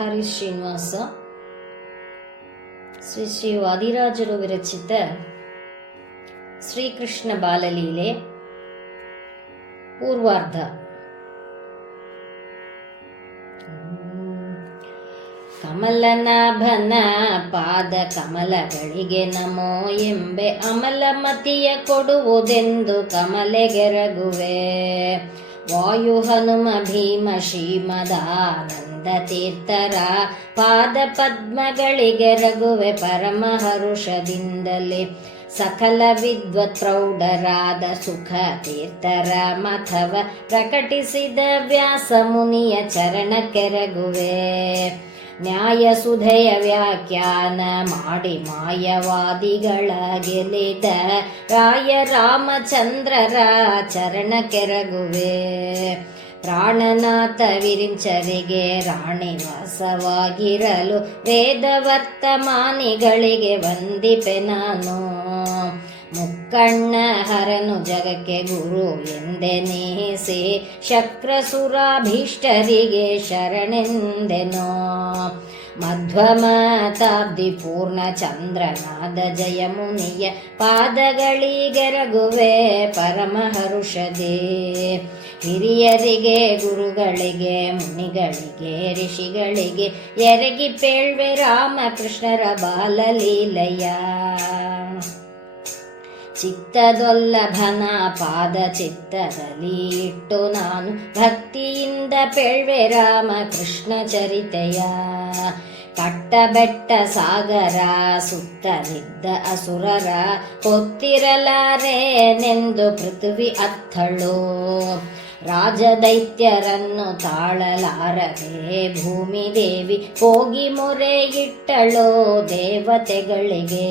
ಹರಿ ಶ್ರೀನಿವಾಸ ಶ್ರೀ ವಾದಿರಾಜರು ವಿರಚಿತ ಶ್ರೀಕೃಷ್ಣ ಬಾಲಲೀಲೆ ಪೂರ್ವಾರ್ಧ. ಕಮಲನಾಭನ ಪಾದ ಕಮಲಗಳಿಗೆ ನಮೋ ಎಂಬೆ ಅಮಲಮತಿಯ ಕೊಡುವುದೆಂದು ಕಮಲೆಗೆರಗುವೆ. ವಾಯು ಹನುಮ ಭೀಮ ಶ್ರೀಮದಾನಂದ ತೀರ್ಥರ ಪಾದ ಪದ್ಮಗಳಿಗೆರಗುವೆ ಪರಮ ಹರುಷದಿಂದಲೇ. ಸಕಲ ವಿದ್ವತ್ ಪ್ರೌಢರಾದ ಸುಖ ತೀರ್ಥರ ಮಥವ ಪ್ರಕಟಿಸಿದ ವ್ಯಾಸ ಮುನಿಯ ಚರಣಕ್ಕೆರಗುವೆ. ನ್ಯಾಯ ಸುಧೆಯ ವ್ಯಾಖ್ಯಾನ ಮಾಡಿ ಮಾಯವಾದಿಗಳ ಗೆಲಿದ ರಾಯ ರಾಮಚಂದ್ರರ ಚರಣಕ್ಕೆರಗುವೆ. ಪ್ರಾಣನಾಥ ವಿರಿಂಚರಿಗೆ ರಾಣಿವಾಸವಾಗಿರಲು ವೇದ ವರ್ತಮಾನಿಗಳಿಗೆ ವಂದಿಪೆ ನಾನು. ಮುಕ್ಕಣ್ಣ ಹರನು ಜಗಕ್ಕೆ ಗುರು ಎಂದೆನಿಸಿ ಶಕ್ರಸುರಾಭೀಷ್ಟರಿಗೆ ಶರಣೆಂದೆನೋ. ಮಧ್ವಮತಾಬ್ದಿ ಪೂರ್ಣ ಚಂದ್ರನಾದ ಜಯಮುನಿಯ ಪಾದಗಳಿಗೆರಗುವೆ ಪರಮ ಹರುಷದೇ. ಹಿರಿಯರಿಗೆ ಗುರುಗಳಿಗೆ ಮುನಿಗಳಿಗೆ ಋಷಿಗಳಿಗೆ ಎರಗಿ ಪೇಳ್ವೆ ರಾಮಕೃಷ್ಣರ ಬಾಲಲೀಲೆಯ. ಚಿತ್ತದೊಲ್ಲಭನ ಪಾದ ಚಿತ್ತದಲ್ಲಿ ಇಟ್ಟು ನಾನು ಭಕ್ತಿಯಿಂದ ಪೇಳ್ವೆ ರಾಮಕೃಷ್ಣ ಚರಿತೆಯ. ಕಟ್ಟಬೆಟ್ಟ ಸಾಗರ ಸುತ್ತಲಿದ್ದ ಅಸುರರ ಹೊತ್ತಿರಲಾರೇನೆಂದು ಪೃಥ್ವಿ ಅತ್ತಳು. ರಾಜದೈತ್ಯರನ್ನು ತಾಳಲಾರದೆ ಭೂಮಿ ದೇವಿ ಹೋಗಿ ಮೊರೆಯಿಟ್ಟಳು ದೇವತೆಗಳಿಗೆ.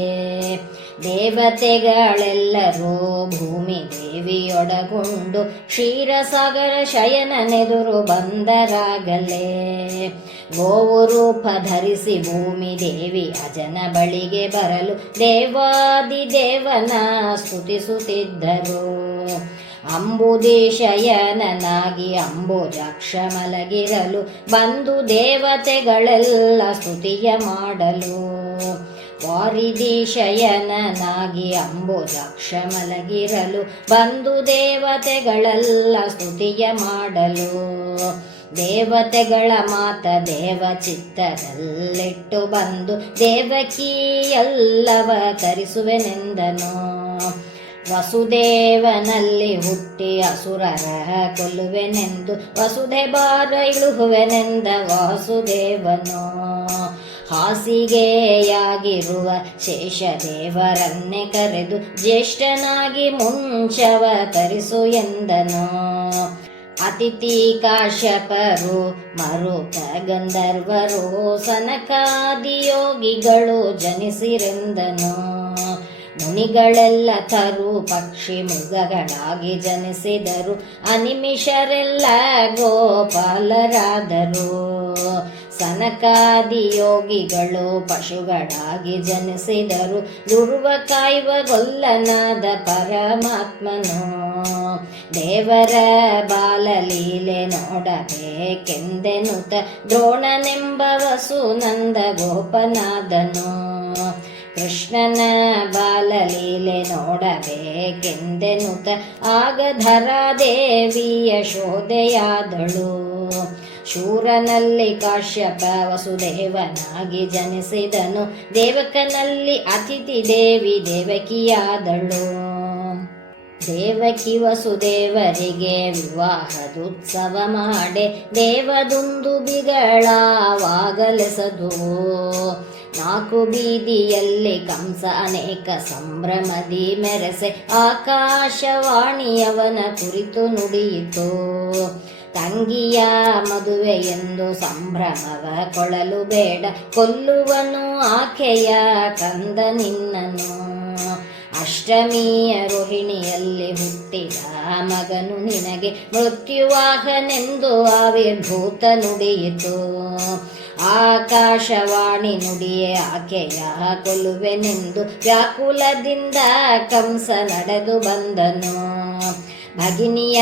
ದೇವತೆಗಳೆಲ್ಲರೂ ಭೂಮಿ ದೇವಿಯೊಡಗುಂಡು ಕ್ಷೀರಸಾಗರ ಶಯನನೆದುರು ಬಂದರಾಗಲೇ. ಗೋವು ರೂಪ ಧರಿಸಿ ಭೂಮಿ ದೇವಿ ಅಜನ ಬಳಿಗೆ ಬರಲು ದೇವಾದಿದೇವನ ಸ್ತುತಿಸುತ್ತಿದ್ದರು. ಅಂಬುದೀಶಯನನಾಗಿ ಅಂಬುಜಾಕ್ಷ ಮಲಗಿರಲು ಬಂದು ದೇವತೆಗಳೆಲ್ಲ ಸ್ತುತಿಯ ಮಾಡಲು. ವಾರಿದೀಶಯನನಾಗಿ ಅಂಬುಜಾಕ್ಷ ಮಲಗಿರಲು ಬಂದು ದೇವತೆಗಳೆಲ್ಲ ಸ್ತುತಿಯ ಮಾಡಲು. ದೇವತೆಗಳ ಮಾತ ದೇವ ಚಿತ್ತದಲ್ಲಿಟ್ಟು ಬಂದು ದೇವಕಿಯಲ್ಲವ ತರಿಸುವೆನೆಂದನು. ವಸುದೇವನಲ್ಲಿ ಹುಟ್ಟಿ ಅಸುರರ ಕೊಲ್ಲುವೆನೆಂದು ವಸುಧೆ ಬಾರ ಇಳುಹುವೆನೆಂದ ವಾಸುದೇವನು. ಹಾಸಿಗೆಯಾಗಿರುವ ಶೇಷದೇವರನ್ನೇ ಕರೆದು ಜ್ಯೇಷ್ಠನಾಗಿ ಮುಂಚವ ತರಿಸು ಎಂದನು. ಅತಿಥಿ ಕಾಶ್ಯಪರು ಮರುತ ಗಂಧರ್ವರು ಸನಕಾದಿಯೋಗಿಗಳು ಜನಿಸಿರೆಂದನು. ಮುನಿಗಳೆಲ್ಲ ತರು ಪಕ್ಷಿ ಮೃಗಗಳಾಗಿ ಜನಿಸಿದರು, ಅನಿಮಿಷರೆಲ್ಲ ಗೋಪಾಲರಾದರು. ಸನಕಾದಿಯೋಗಿಗಳು ಪಶುಗಳಾಗಿ ಜನಿಸಿದರು, ದುರ್ವ ಕಾಯುವ ಗೊಲ್ಲನಾದ ಪರಮಾತ್ಮನು. ದೇವರ ಬಾಲಲೀಲೆ ನೋಡಬೇಕೆಂದೆನುತ ದ್ರೋಣನೆಂಬ ವಸುನಂದ ಗೋಪನಾದನು. ಕೃಷ್ಣನ ಬಾಲಲೀಲೆ ನೋಡಬೇಕೆಂದೆನುತ ಆಗ ಧರಾದೇವಿಯ ಶೋಧೆಯಾದಳು. ಶೂರನಲ್ಲಿ ಕಾಶ್ಯಪ ವಸುದೇವನಾಗಿ ಜನಿಸಿದನು, ದೇವಕನಲ್ಲಿ ಅತಿಥಿ ದೇವಿ ದೇವಕಿಯಾದಳು. ದೇವಕಿ ವಸುದೇವರಿಗೆ ವಿವಾಹದುತ್ಸವ ಮಾಡೆ ದೇವದುಂದುಬಿಗಳಾವಾಗಲೆಸದು. ನಾಲ್ಕು ಬೀದಿಯಲ್ಲಿ ಕಂಸ ಅನೇಕ ಸಂಭ್ರಮದಿ ಮೆರೆಸೆ ಆಕಾಶವಾಣಿಯವನ ಕುರಿತು ನುಡಿಯಿತು. ತಂಗಿಯ ಮದುವೆ ಎಂದು ಸಂಭ್ರಮವ ಕೊಳಲು ಬೇಡ, ಕೊಲ್ಲುವನು ಆಕೆಯ ಕಂದ ನಿನ್ನನು. ಅಷ್ಟಮಿಯ ರೋಹಿಣಿಯಲ್ಲಿ ಹುಟ್ಟಿದ ಮಗನು ನಿನಗೆ ಮೃತ್ಯುವಾಹನೆಂದು ಆವಿರ್ಭೂತ ನುಡಿಯಿತು. ಆಕಾಶವಾಣಿ ನುಡಿಯೇ ಆಕೆಯ ಕೊಲ್ಲುವೆನೆಂದು ವ್ಯಾಕುಲದಿಂದ ಕಂಸ ನಡೆದು ಬಂದನು. ಭಗಿನಿಯ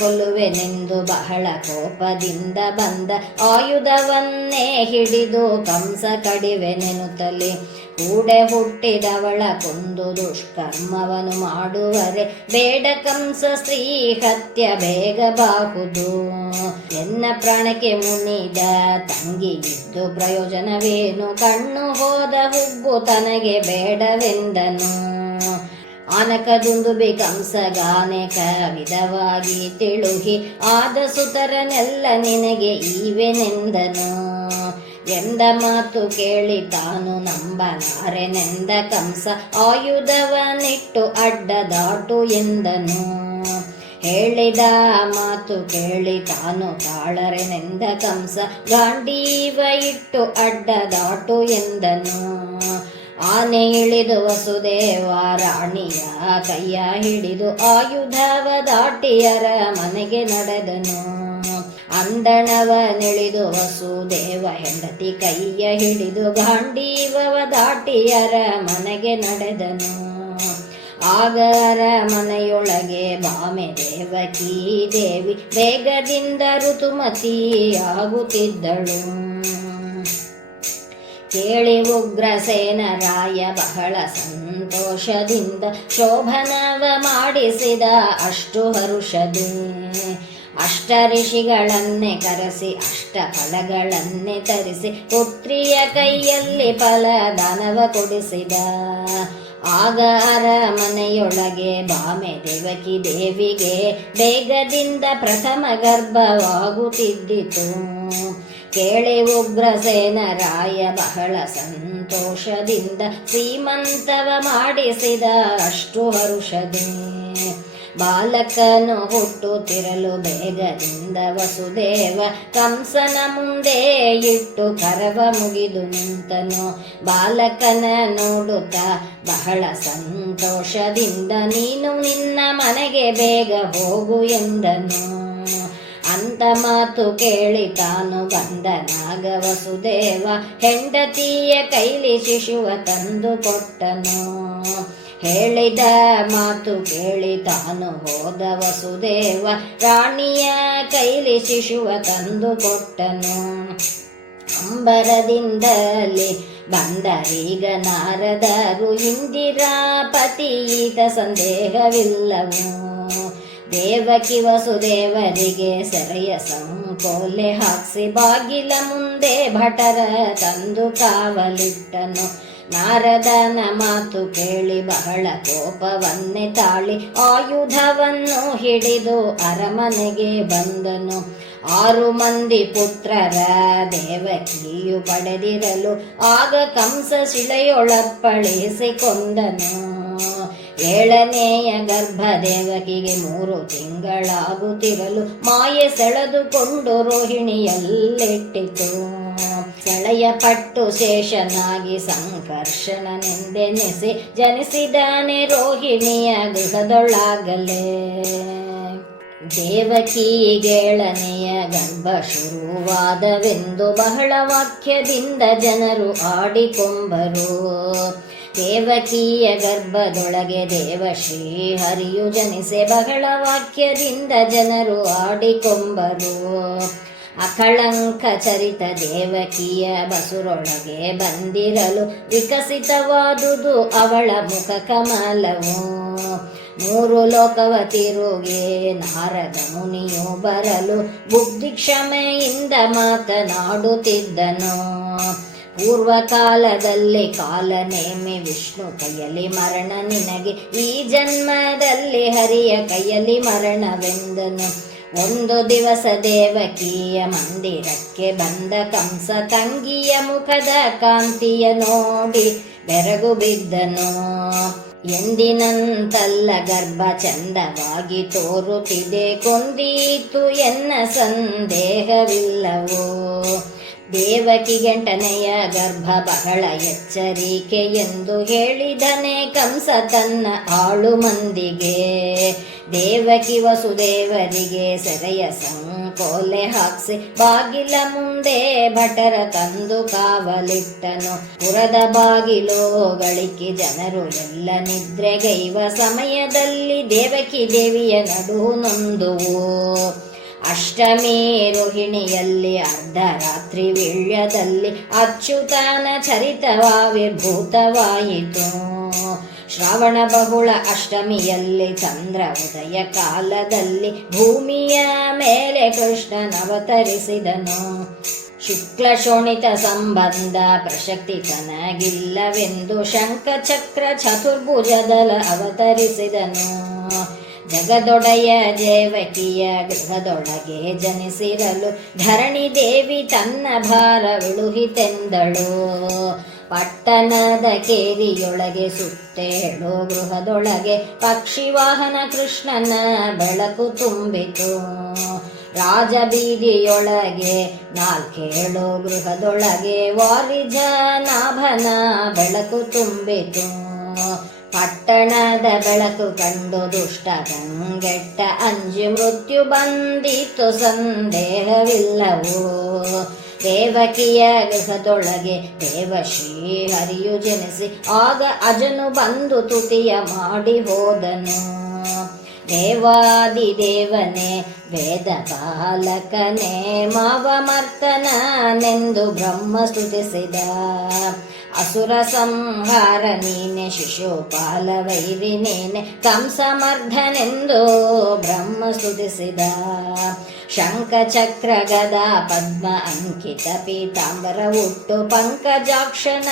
ಕೊಲ್ಲುವೆನೆಂದು ಬಹಳ ಕೋಪದಿಂದ ಬಂದ ಆಯುಧವನ್ನೇ ಹಿಡಿದು ಕಂಸ ಕಡಿವೆನೆನುತ್ತಲೇ ಕೂಡೆ ಹುಟ್ಟಿದವಳ ಕೊಂದು ದುಷ್ಕರ್ಮವನು ಮಾಡುವರೆ ಬೇಡ ಕಂಸ ಸ್ತ್ರೀ ಹತ್ಯ ಬೇಗಬಹುದು. ಎನ್ನ ಪ್ರಾಣಕ್ಕೆ ಮುನಿದ ತಂಗಿ ಇದ್ದು ಪ್ರಯೋಜನವೇನು, ಕಣ್ಣು ಹೋದ ಹುಬ್ಬು ತನಗೆ ಬೇಡವೆಂದನು. ಆನಕದುಂದುಬಿ ಕಂಸಗಾನೆಕ ವಿಧವಾಗಿ ತಿಳುಹಿ ಆದ ಸುತರನೆಲ್ಲ ನಿನಗೆ ಈವೆನೆಂದನು. ಎಂದ ಮಾತು ಕೇಳಿ ತಾನು ನಂಬಲಾರೆನೆಂದ ಕಂಸ ಆಯುಧವನಿಟ್ಟು ಅಡ್ಡ ದಾಟು ಎಂದನು. ಹೇಳಿದ ಮಾತು ಕೇಳಿ ತಾನು ತಾಳರೆನೆಂದ ಕಂಸ ಗಾಂಡೀವ ಇಟ್ಟು ಅಡ್ಡ ದಾಟು ಎಂದನು. ಆನೆ ಇಳಿದು ವಸುದೇವ ರಾಣಿಯ ಕೈಯ ಹಿಡಿದು ಆಯುಧವ ದಾಟಿಯರ ಮನೆಗೆ ನಡೆದನು. ಅಂದಣವನಿಳಿದು ವಸುದೇವ ಹೆಂಡತಿ ಕೈಯ ಹಿಡಿದು ಗಾಂಡೀವವ ದಾಟಿಯರ ಮನೆಗೆ ನಡೆದನು. ಆಗ ಅರಮನೆಯೊಳಗೆ ಬಾಮೆ ದೇವಕೀ ದೇವಿ ಬೇಗದಿಂದ ಋತುಮತಿಯಾಗುತ್ತಿದ್ದಳು. ಕೇಳಿ ಉಗ್ರಸೇನ ರಾಯ ಬಹಳ ಸಂತೋಷದಿಂದ ಶೋಭನವ ಮಾಡಿಸಿದ ಅಷ್ಟು ಹರುಷದಿ. ಅಷ್ಟ ಋಷಿಗಳನ್ನೇ ಕರೆಸಿ ಅಷ್ಟ ಫಲಗಳನ್ನೇ ತರಿಸಿ ಪುತ್ರಿಯ ಕೈಯಲ್ಲಿ ಫಲದಾನವ ಕೊಡಿಸಿದ. ಆಗ ಅರಮನೆಯೊಳಗೆ ಬಾಮೆ ದೇವಕಿ ದೇವಿಗೆ ಬೇಗದಿಂದ ಪ್ರಥಮ ಗರ್ಭವಾಗುತ್ತಿದ್ದಿತು. ಕೇಳಿ ಉಗ್ರಸೇನ ರಾಯ ಬಹಳ ಸಂತೋಷದಿಂದ ಶ್ರೀಮಂತವ ಮಾಡಿಸಿದ ಅಷ್ಟು ಹರುಷದಿ. ಬಾಲಕನು ಹುಟ್ಟುತ್ತಿರಲು ಬೇಗದಿಂದ ವಸುದೇವ ಕಂಸನ ಮುಂದೆ ಇಟ್ಟು ಕರವ ಮುಗಿದು ನಿಂತನು. ಬಾಲಕನ ನೋಡುತ್ತಾ ಬಹಳ ಸಂತೋಷದಿಂದ ನೀನು ನಿನ್ನ ಮನೆಗೆ ಬೇಗ ಹೋಗು ಎಂದನು. ಅಂತ ಮಾತು ಕೇಳಿ ತಾನು ಬಂದನಾಗ ವಸುದೇವ ಹೆಂಡತಿಯ ಕೈಲಿ ಶಿಶುವ ತಂದು ಕೊಟ್ಟನು. ಹೇಳಿದ ಮಾತು ಕೇಳಿ ತಾನು ಹೋದ ವಸುದೇವ ರಾಣಿಯ ಕೈಲಿ ಶಿಶುವ ತಂದು ಕೊಟ್ಟನು. ಅಂಬರದಿಂದಲೇ ಬಂದರೀಗ ನಾರದರು ಇಂದಿರಾಪತೀತ ಸಂದೇಹವಿಲ್ಲವು. ದೇವಕಿ ವಸುದೇವರಿಗೆ ಸೆರೆಯ ಸಂಕೋಲೆ ಹಾಕ್ಸಿ ಬಾಗಿಲ ಮುಂದೆ ಭಟರ ತಂದು ಕಾವಲಿಟ್ಟನು. ನಾರದನ ಮಾತು ಕೇಳಿ ಬಹಳ ಕೋಪವನ್ನೇ ತಾಳಿ ಆಯುಧವನ್ನು ಹಿಡಿದು ಅರಮನೆಗೆ ಬಂದನು. 6 ಮಂದಿ ಪುತ್ರರ ದೇವಕಿಯು ಪಡೆದಿರಲು ಆಗ ಕಂಸ ಶಿಲೆಯೊಳಪ್ಪಳಿಸಿ ಕೊಂದನು. 7ನೆಯ ಗರ್ಭ ದೇವಕಿಗೆ 3 ತಿಂಗಳಾಗುತ್ತಿರಲು ಮಾಯೆ ಸೆಳೆದುಕೊಂಡು ರೋಹಿಣಿಯಲ್ಲಿಟ್ಟಿತು. ಸೆಳೆಯಪಟ್ಟು ಶೇಷನಾಗಿ ಸಂಕರ್ಷಣನೆಂದೆನಿಸಿ ಜನಿಸಿದಾನೆ ರೋಹಿಣಿಯ ಗೃಹದೊಳಗಲೇ. ದೇವಕಿಗೇಳನೆಯ ಗರ್ಭ ಶುರುವಾದವೆಂದು ಬಹಳ ವಾಕ್ಯದಿಂದ ಜನರು ಆಡಿಕೊಂಬರು. ದೇವಕಿಯ ಗರ್ಭದೊಳಗೆ ದೇವಶ್ರೀ ಹರಿಯು ಜನಿಸೆ ಬಹಳ ವಾಕ್ಯದಿಂದ ಜನರು ಆಡಿಕೊಂಬರು. ಅಕಳಂಕ ಚರಿತ ದೇವಕಿಯ ಬಸುರೊಳಗೆ ಬಂದಿರಲು ವಿಕಸಿತವಾದುದು ಅವಳ ಮುಖ ಕಮಲವು. 3 ಲೋಕವ ತಿರುಗೆ ನಾರದ ಮುನಿಯು ಬರಲು ಬುದ್ಧಿ ಕ್ಷಮೆಯಿಂದ ಮಾತನಾಡುತ್ತಿದ್ದನು. ಪೂರ್ವಕಾಲದಲ್ಲಿ ಕಾಲನೇಮಿ ವಿಷ್ಣು ಕೈಯಲ್ಲಿ ಮರಣ ನಿನಗೆ ಈ ಜನ್ಮದಲ್ಲಿ ಹರಿಯ ಕೈಯಲ್ಲಿ ಮರಣವೆಂದನು. ಒಂದು ದಿವಸ ದೇವಕಿಯ ಮಂದಿರಕ್ಕೆ ಬಂದ ಕಂಸ ತಂಗಿಯ ಮುಖದ ಕಾಂತಿಯ ನೋಡಿ ಬೆರಗು ಬಿದ್ದನು. ಎಂದಿನಂತಲ್ಲ ಗರ್ಭ ಚಂದವಾಗಿ ತೋರುತ್ತಿದೆ, ಕೊಂದೀತು ಎನ್ನ ಸಂದೇಹವಿಲ್ಲವೋ. ದೇವಕಿ 8ನೆಯ ಗರ್ಭ ಬಹಳ ಎಚ್ಚರಿಕೆ ಎಂದು ಹೇಳಿದನೆ ಕಂಸ ತನ್ನ ಆಳು ಮಂದಿಗೆ. ದೇವಕಿ ವಸುದೇವರಿಗೆ ಸೆರೆಯ ಸಂಕೋಲೆ ಹಾಕ್ಸಿ ಬಾಗಿಲ ಮುಂದೆ ಭಟರ ತಂದು ಕಾವಲಿಟ್ಟನು. ಪುರದ ಬಾಗಿಲುಗಳಿಗೆ ಜನರು ಎಲ್ಲ ನಿದ್ರೆಗೈವ ಸಮಯದಲ್ಲಿ ದೇವಕಿ ದೇವಿಯ ನಡು ನೊಂದುವು. ಅಷ್ಟಮಿ ರೋಹಿಣಿಯಲ್ಲಿ ಅರ್ಧರಾತ್ರಿ ವೀಳ್ಯದಲ್ಲಿ ಅಚ್ಯುತನ ಚರಿತವಾವಿರ್ಭೂತವಾಯಿತು. ಶ್ರಾವಣ ಬಹುಳ ಅಷ್ಟಮಿಯಲ್ಲಿ ಚಂದ್ರ ಉದಯ ಕಾಲದಲ್ಲಿ ಭೂಮಿಯ ಮೇಲೆ ಕೃಷ್ಣನವತರಿಸಿದನು. ಶುಕ್ಲ ಶೋಣಿತ ಸಂಬಂಧ ಪ್ರಶಕ್ತಿ ತನಗಿಲ್ಲವೆಂದು ಶಂಖ ಚಕ್ರ ಚತುರ್ಭುಜದಲ ಅವತರಿಸಿದನು. ಜಗದೊಡೆಯ ದೇವಕಿಯ ಗೃಹದೊಳಗೆ ಜನಿಸಿರಲು ಧರಣಿ ದೇವಿ ತನ್ನ ಭಾರವಿಳುಹಿತೆಂದಳು. ಪಟ್ಟಣದ ಕೇರಿಯೊಳಗೆ ಸುತ್ತೇಳು ಗೃಹದೊಳಗೆ ಪಕ್ಷಿವಾಹನ ಕೃಷ್ಣನ ಬೆಳಕು ತುಂಬಿತು. ರಾಜಬೀದಿಯೊಳಗೆ ನಾಲ್ಕೇಳು ಗೃಹದೊಳಗೆ ವಾರಿಜನಾಭನ ಬೆಳಕು ತುಂಬಿತು. ಪಟ್ಟಣದ ಬೆಳಕು ಕಂಡು ದುಷ್ಟ ಕಂಗೆಟ್ಟ ಅಂಜಿ ಮೃತ್ಯು ಬಂದಿತು ಸಂದೇಹವಿಲ್ಲವೋ. ದೇವಕಿಯ ಗೃಹದೊಳಗೆ ದೇವಶ್ರೀ ಹರಿಯು ಜನಿಸಿ ಆಗ ಅಜನು ಬಂದು ತುತಿಯ ಮಾಡಿ ಹೋದನು. ದೇವಾದಿದೇವನೇ ವೇದ ಪಾಲಕನೇ ಮಾವಮರ್ತನೆಂದು ಬ್ರಹ್ಮ ಸ್ತುತಿಸಿದ. ಅಸುರ ಸಂಹಾರ ನೀನೆ ಶಿಶುಪಾಲ ವೈರಿ ನೀನೆ ಕಂಸಮರ್ಧನೆಂದು ಬ್ರಹ್ಮ ಸ್ತುತಿಸಿದ. ಶಂಖ ಚಕ್ರ ಗದಾ ಪದ್ಮ ಅಂಕಿತ ಪೀತಾಂಬರ ಉಟ್ಟು ಪಂಕಜಾಕ್ಷನ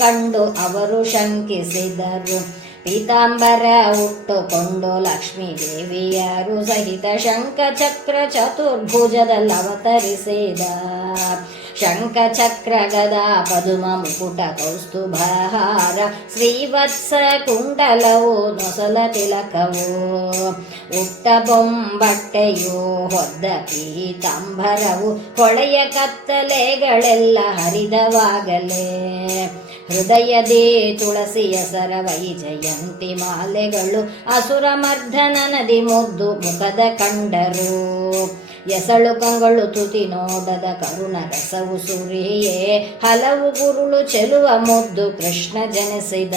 ಕಂಡು ಅವರು ಶಂಕಿಸಿದರು. ಪೀತಾಂಬರ ಉಟ್ಟುಕೊಂಡು ಲಕ್ಷ್ಮೀ ದೇವಿಯರು ಸಹಿತ ಶಂಖ ಚಕ್ರ ಚತುರ್ಭುಜದಲ್ಲಿ ಅವತರಿಸಿದ. ಶಂಖ ಚಕ್ರ ಗದಾ ಪದುಮ ಮುಕುಟ ಕೌಸ್ತುಭಹಾರ ಶ್ರೀವತ್ಸ ಕುಂಡಲವು ನೊಸಲ ತಿಲಕವು. ಉಟ್ಟ ಬೊಂಬಟ್ಟೆಯು ಹೊದ್ದ ಪೀತಾಂಬರವು ಹೊಳೆಯ ಕತ್ತಲೆಗಳೆಲ್ಲ ಹರಿದವಾಗಲೇ. ಹೃದಯದೇ ತುಳಸಿಯ ಸರವೈ ಜಯಂತಿ ಮಾಲೆಗಳು ಅಸುರ ಮರ್ಧನ ನದಿ ಮುದ್ದು ಮುಖದ ಕಂಡರು. ಎಸಳು ಕಂಗಳು ತುತಿ ನೋಡದ ಕರುಣ ರಸವು ಸುರಿಯೇ ಹಲವು ಗುರುಳು ಚೆಲುವ ಮುದ್ದು ಕೃಷ್ಣ ಜನಿಸಿದ.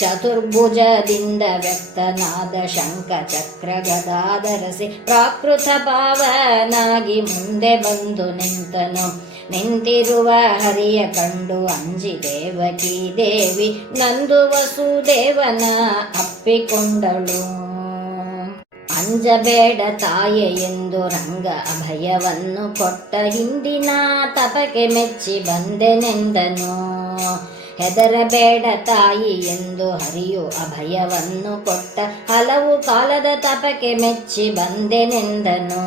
ಚತುರ್ಭುಜದಿಂದ ವ್ಯಕ್ತನಾದ ಶಂಖ ಚಕ್ರ ಗದಾಧರಸಿ ಪ್ರಾಕೃತ ಭಾವನಾಗಿ ಮುಂದೆ ಬಂದು ನಿಂತನು. ನಿಂತಿರುವ ಹರಿಯ ಕಂಡು ಅಂಜಿ ದೇವಕಿ ದೇವಿ ನಂದು ವಸುದೇವನ ಅಪ್ಪಿಕೊಂಡಳು. ಅಂಜಬೇಡ ತಾಯೆ ಎಂದು ರಂಗ ಅಭಯವನ್ನು ಕೊಟ್ಟ ಹಿಂದಿನ ತಪಕ್ಕೆ ಮೆಚ್ಚಿ ಬಂದೆನೆಂದನು. ಹೆದರಬೇಡ ತಾಯಿ ಎಂದು ಹರಿಯು ಅಭಯವನ್ನು ಕೊಟ್ಟ ಹಲವು ಕಾಲದ ತಪಕ್ಕೆ ಮೆಚ್ಚಿ ಬಂದೆನೆಂದನು.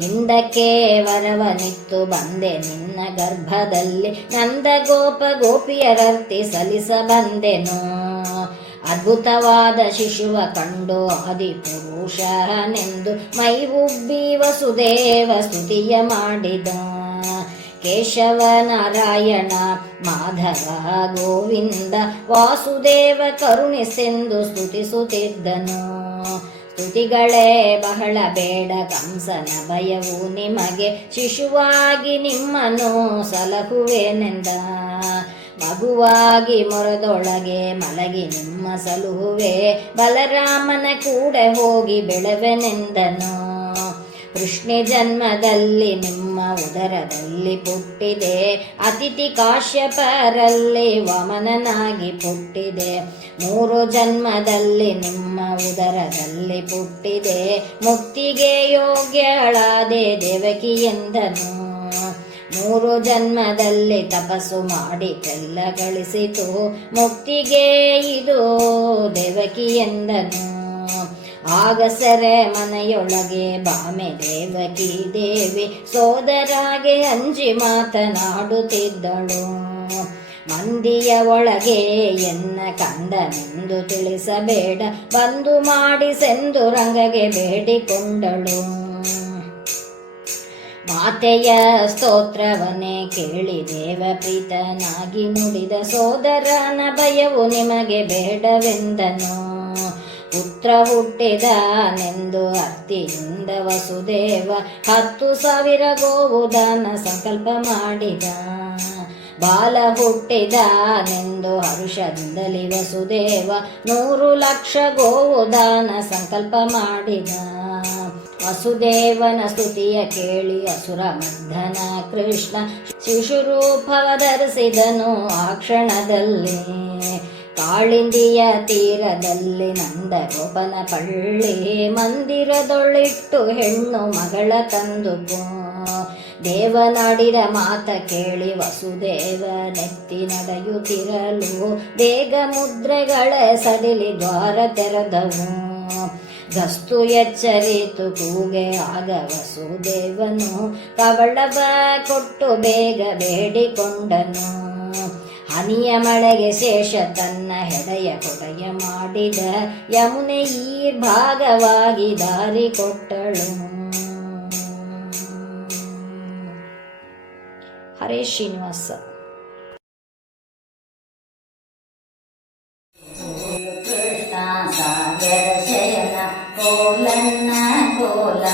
ಹಿಂದಕ್ಕೆ ವರವನಿತ್ತು ಬಂದೆ ನಿನ್ನ ಗರ್ಭದಲ್ಲಿ ನಂದ ಗೋಪ ಗೋಪಿಯರರ್ತಿ ಸಲಿಸ ಬಂದೆನು. ಅದ್ಭುತವಾದ ಶಿಶುವ ಕಂಡು ಆದಿಪುರುಷನೆಂದು ಮೈ ಉಬ್ಬಿ ವಸುದೇವ ಸ್ತುತಿಯ ಮಾಡಿದ. ಕೇಶವ ನಾರಾಯಣ ಮಾಧವ ಗೋವಿಂದ ವಾಸುದೇವ ಕರುಣಿಸೆಂದು ಸ್ತುತಿಸುತ್ತಿದ್ದನು. ಸ್ತುತಿಗಳೇ ಬಹಳ ಬೇಡ ಕಂಸನ ಭಯವು ನಿಮಗೆ ಶಿಶುವಾಗಿ ನಿಮ್ಮನ್ನು ಸಲಹುವೆನೆಂದ. ಮಗುವಾಗಿ ಮೊರದೊಳಗೆ ಮಲಗಿ ನಿಮ್ಮ ಸಲುಹುವೆ ಬಲರಾಮನ ಕೂಡ ಹೋಗಿ ಬೆಳೆವೆನೆಂದನು. ಕೃಷ್ಣ ಜನ್ಮದಲ್ಲಿ ನಿಮ್ಮ ಉದರದಲ್ಲಿ ಪುಟ್ಟಿದೆ ಅತಿಥಿ ಕಾಶ್ಯಪರಲ್ಲಿ ವಾಮನನಾಗಿ ಪುಟ್ಟಿದೆ. 3 ಜನ್ಮದಲ್ಲಿ ನಿಮ್ಮ ಉದರದಲ್ಲಿ ಪುಟ್ಟಿದೆ ಮುಕ್ತಿಗೆ ಯೋಗ್ಯಳಾದೆ ದೇವಕಿ ಎಂದನು. 3 ಜನ್ಮದಲ್ಲಿ ತಪಸ್ಸು ಮಾಡಿ ಕೆಲ್ಲ ಗಳಿಸಿತು ಮುಕ್ತಿಗೆ ಇದು ದೇವಕಿ ಎಂದನು. ಆಗ ಸೆರೆ ಮನೆಯೊಳಗೆ ಬಾಮೆ ದೇವಕಿ ದೇವಿ ಸೋದರಾಗೆ ಅಂಜಿ ಮಾತನಾಡುತ್ತಿದ್ದಳು. ಮಂದಿಯ ಒಳಗೆ ಎನ್ನ ಕಂದನೆಂದು ತಿಳಿಸಬೇಡ ಬಂದು ಮಾಡಿಸೆಂದು ರಂಗಗೆ ಬೇಡಿಕೊಂಡಳು. ಮಾತೆಯ ಸ್ತೋತ್ರವನ್ನೇ ಕೇಳಿ ದೇವ ಪ್ರೀತನಾಗಿ ನುಡಿದ ಸೋದರನ ಭಯವು ನಿಮಗೆ ಬೇಡವೆಂದನು. ಪುತ್ರ ಹುಟ್ಟಿದನೆಂದು ಅರ್ತಿಯಿಂದ ವಸುದೇವ 10,000 ಗೋವುದಾನ ಸಂಕಲ್ಪ ಮಾಡಿದ. ಬಾಲ ಹುಟ್ಟಿದನೆಂದು ಹರುಷದಿಂದಲೇ ವಸುದೇವ 100 ಲಕ್ಷ ಗೋವುದಾನ ಸಂಕಲ್ಪ ಮಾಡಿದ. ವಸುದೇವನ ಸ್ತುತಿಯ ಕೇಳಿ ಅಸುರ ಮರ್ದನ ಕೃಷ್ಣ ಶಿಶುರೂಪವ ಧರಿಸಿದನು ಆ ಕ್ಷಣದಲ್ಲಿ. ಕಾಳಿಂದಿಯ ತೀರದಲ್ಲಿ ನಂದಗೋಪನ ಪಳ್ಳಿ ಮಂದಿರದೊಳಿಟ್ಟು ಹೆಣ್ಣು ಮಗಳ ತಂದುಕೋ. ದೇವನಾಡಿದ ಮಾತ ಕೇಳಿ ವಸುದೇವ ನೆತ್ತಿ ನಡೆಯುತ್ತಿರಲು ಬೇಗ ಮುದ್ರೆಗಳ ಸಡಿಲಿ ದ್ವಾರ ತೆರೆದವು. ಗಸ್ತು ಎಚ್ಚರಿತು ಕೂಗೆ ಆಗ ವಸುದೇವನು ಕವಳವ ಕೊಟ್ಟು ಬೇಗ ಬೇಡಿಕೊಂಡನು. ಹನಿಯ ಮಳೆಗೆ ಶೇಷ ತನ್ನ ಹೆಡೆಯ ಕೊಡೆಯ ಮಾಡಿದ ಯಮುನೆ ಈ ಭಾಗವಾಗಿ ದಾರಿ ಕೊಟ್ಟಳು. ಹರೇ ಶ್ರೀನಿವಾಸ. ಕೃಷ್ಣ ಸಾಗರ ಶಯನ ಕೋಲನ್ನ ಕೋಲ